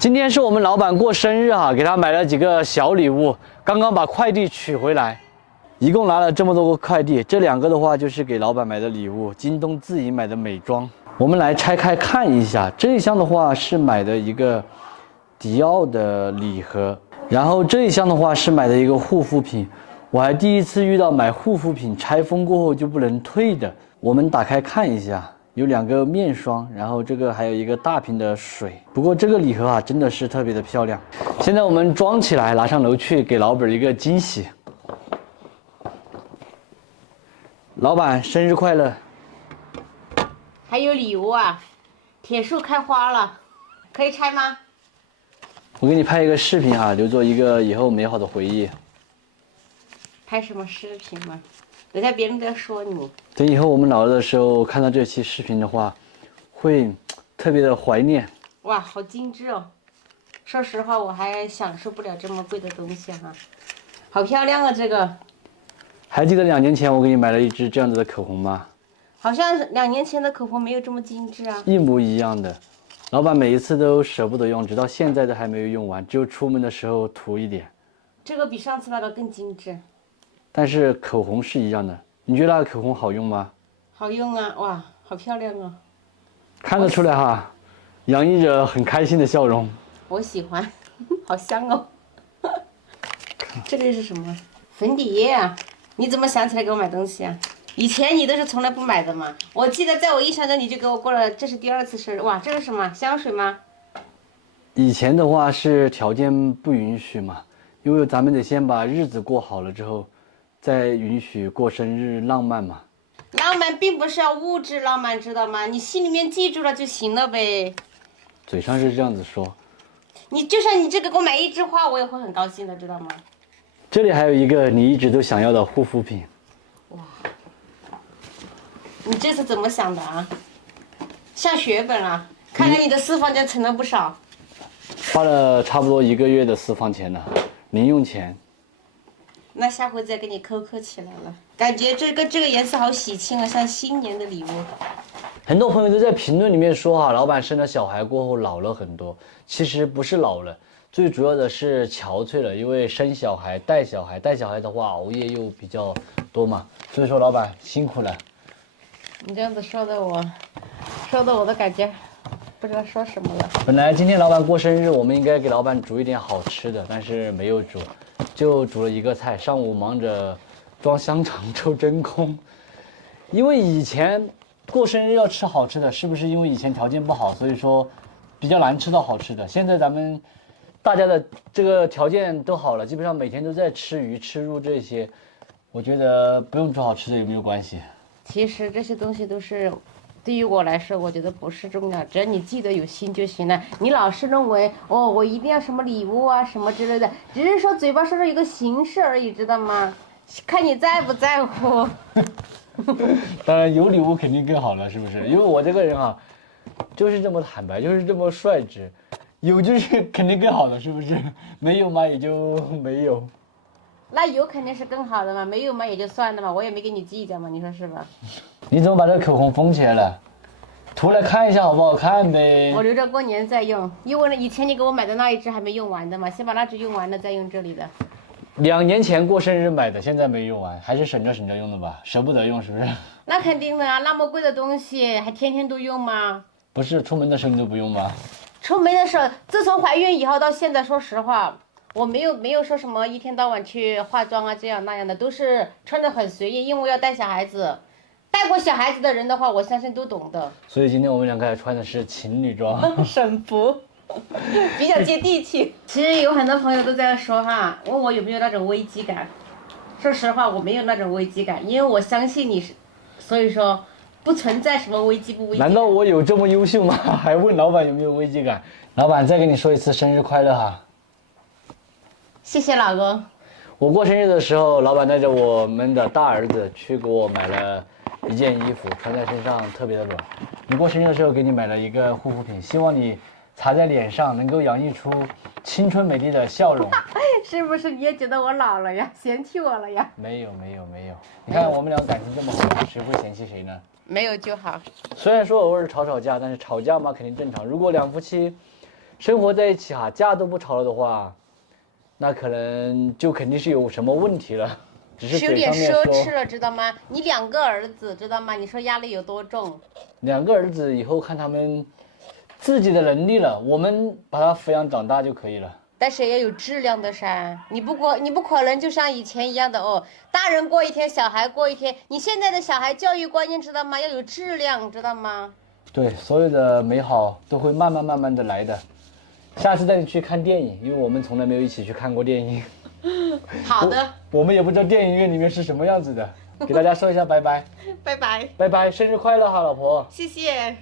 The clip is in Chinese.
今天是我们老板过生日啊，给他买了几个小礼物，刚刚把快递取回来，一共拿了这么多个快递。这2个的话就是给老板买的礼物，京东自营买的美妆。我们来拆开看一下，这一箱的话是买的一个迪奥的礼盒，然后这一箱的话是买的一个护肤品。我还第一次遇到买护肤品拆封过后就不能退的。我们打开看一下。 有2个面霜，然后这个还有一个大瓶的水。不过这个礼盒啊，真的是特别的漂亮。现在我们装起来，拿上楼去给老板一个惊喜。老板生日快乐！还有礼物啊，铁树开花了，可以拆吗？我给你拍一个视频啊，留作一个以后美好的回忆。拍什么视频嘛？等下别人在说你。等以后我们老了的时候，看到这期视频的话，会特别的怀念。哇，好精致哦！说实话，我还享受不了这么贵的东西哈。好漂亮啊，这个。还记得2年前我给你买了一支这样子的口红吗？好像2年前的口红没有这么精致啊。一模一样的。老板每一次都舍不得用，直到现在都还没有用完，只有出门的时候涂一点。这个比上次那个更精致。 但是口红是一样的，你觉得那个口红好用吗？好用啊，哇，好漂亮哦！看得出来哈，洋溢着很开心的笑容。我喜欢，好香哦。这个是什么？粉底液啊！你怎么想起来给我买东西啊？以前你都是从来不买的嘛。我记得在我印象中你就给我过了，这是第2次生日。哇，这是什么？香水吗？以前的话是条件不允许嘛，因为咱们得先把日子过好了之后。 再允许过生日浪漫嘛？浪漫并不是要物质浪漫，知道吗？你心里面记住了就行了呗。嘴上是这样子说。你就算你这个给我买1枝花，我也会很高兴的，知道吗？这里还有一个你一直都想要的护肤品。哇，你这是怎么想的啊？像血本啊！看来你的私房钱存了不少。花了差不多1个月的私房钱呢，零用钱。 那下回再给你抠起来了，感觉这个颜色好喜庆啊，像新年的礼物。很多朋友都在评论里面说哈，老板生了小孩过后老了很多，其实不是老了，最主要的是憔悴了，因为生小孩、带小孩的话熬夜又比较多嘛，所以说老板辛苦了。你这样子说的我都感觉不知道说什么了。本来今天老板过生日，我们应该给老板煮一点好吃的，但是没有煮。 就煮了1个菜，上午忙着装香肠抽真空。因为以前过生日要吃好吃的，是不是因为以前条件不好，所以说比较难吃到好吃的？现在咱们大家的这个条件都好了，基本上每天都在吃鱼吃肉这些，我觉得不用煮好吃的也没有关系。其实这些东西都是。 对于我来说，我觉得不是重要，只要你记得有心就行了。你老是认为哦，我一定要什么礼物啊，什么之类的，只是说嘴巴说一个形式而已，知道吗？看你在不在乎。当然有礼物肯定更好了，是不是？因为我这个人啊，就是这么坦白，就是这么率直，有就是肯定更好的，是不是？没有嘛也就没有。那有肯定是更好的嘛，没有嘛也就算了嘛，我也没跟你计较嘛，你说是吧？你怎么把这个口红封起来了？涂来看一下好不好看呗？我留着过年再用，因为呢以前你给我买的那1支还没用完的嘛，先把那支用完了再用这里的。2年前过生日买的，现在没用完，还是省着用的吧，舍不得用是不是？那肯定的啊，那么贵的东西还天天都用吗？不是出门的时候你都不用吗？出门的时候，自从怀孕以后到现在，说实话。 我没有说什么一天到晚去化妆啊，这样那样的，都是穿得很随意，因为要带小孩子。带过小孩子的人的话，我相信都懂的。所以今天我们2个还穿的是情侣装，省服，比较接地气。其实有很多朋友都在说哈，问我有没有那种危机感。说实话，我没有那种危机感，因为我相信你，所以说不存在什么危机不危机。难道我有这么优秀吗？还问老板有没有危机感？老板再跟你说一次生日快乐哈！ 谢谢老公。我过生日的时候，老板带着我们的大儿子去给我买了1件衣服，穿在身上特别的暖。你过生日的时候给你买了一个护肤品，希望你擦在脸上能够洋溢出青春美丽的笑容。是不是你也觉得我老了呀？嫌弃我了呀？没有，你看我们俩感情这么好，谁会嫌弃谁呢？没有就好。虽然说偶尔吵架，但是吵架嘛肯定正常。如果2夫妻生活在一起哈，架都不吵了的话，那可能就肯定是有什么问题了。只是有点嘴上面说，奢侈了，知道吗？你2个儿子，知道吗？你说压力有多重？ 2个儿子以后看他们自己的能力了，我们把他抚养长大就可以了。但是也要有质量的噻，你不可能就像以前一样的哦，大人过一天，小孩过一天。你现在的小孩教育观念知道吗？要有质量，知道吗？对，所有的美好都会慢慢的来的。下次带你去看电影，因为我们从来没有一起去看过电影。好的，我们也不知道电影院里面是什么样子的。给大家说一下拜拜，拜拜，拜拜，生日快乐哈，老婆。谢谢。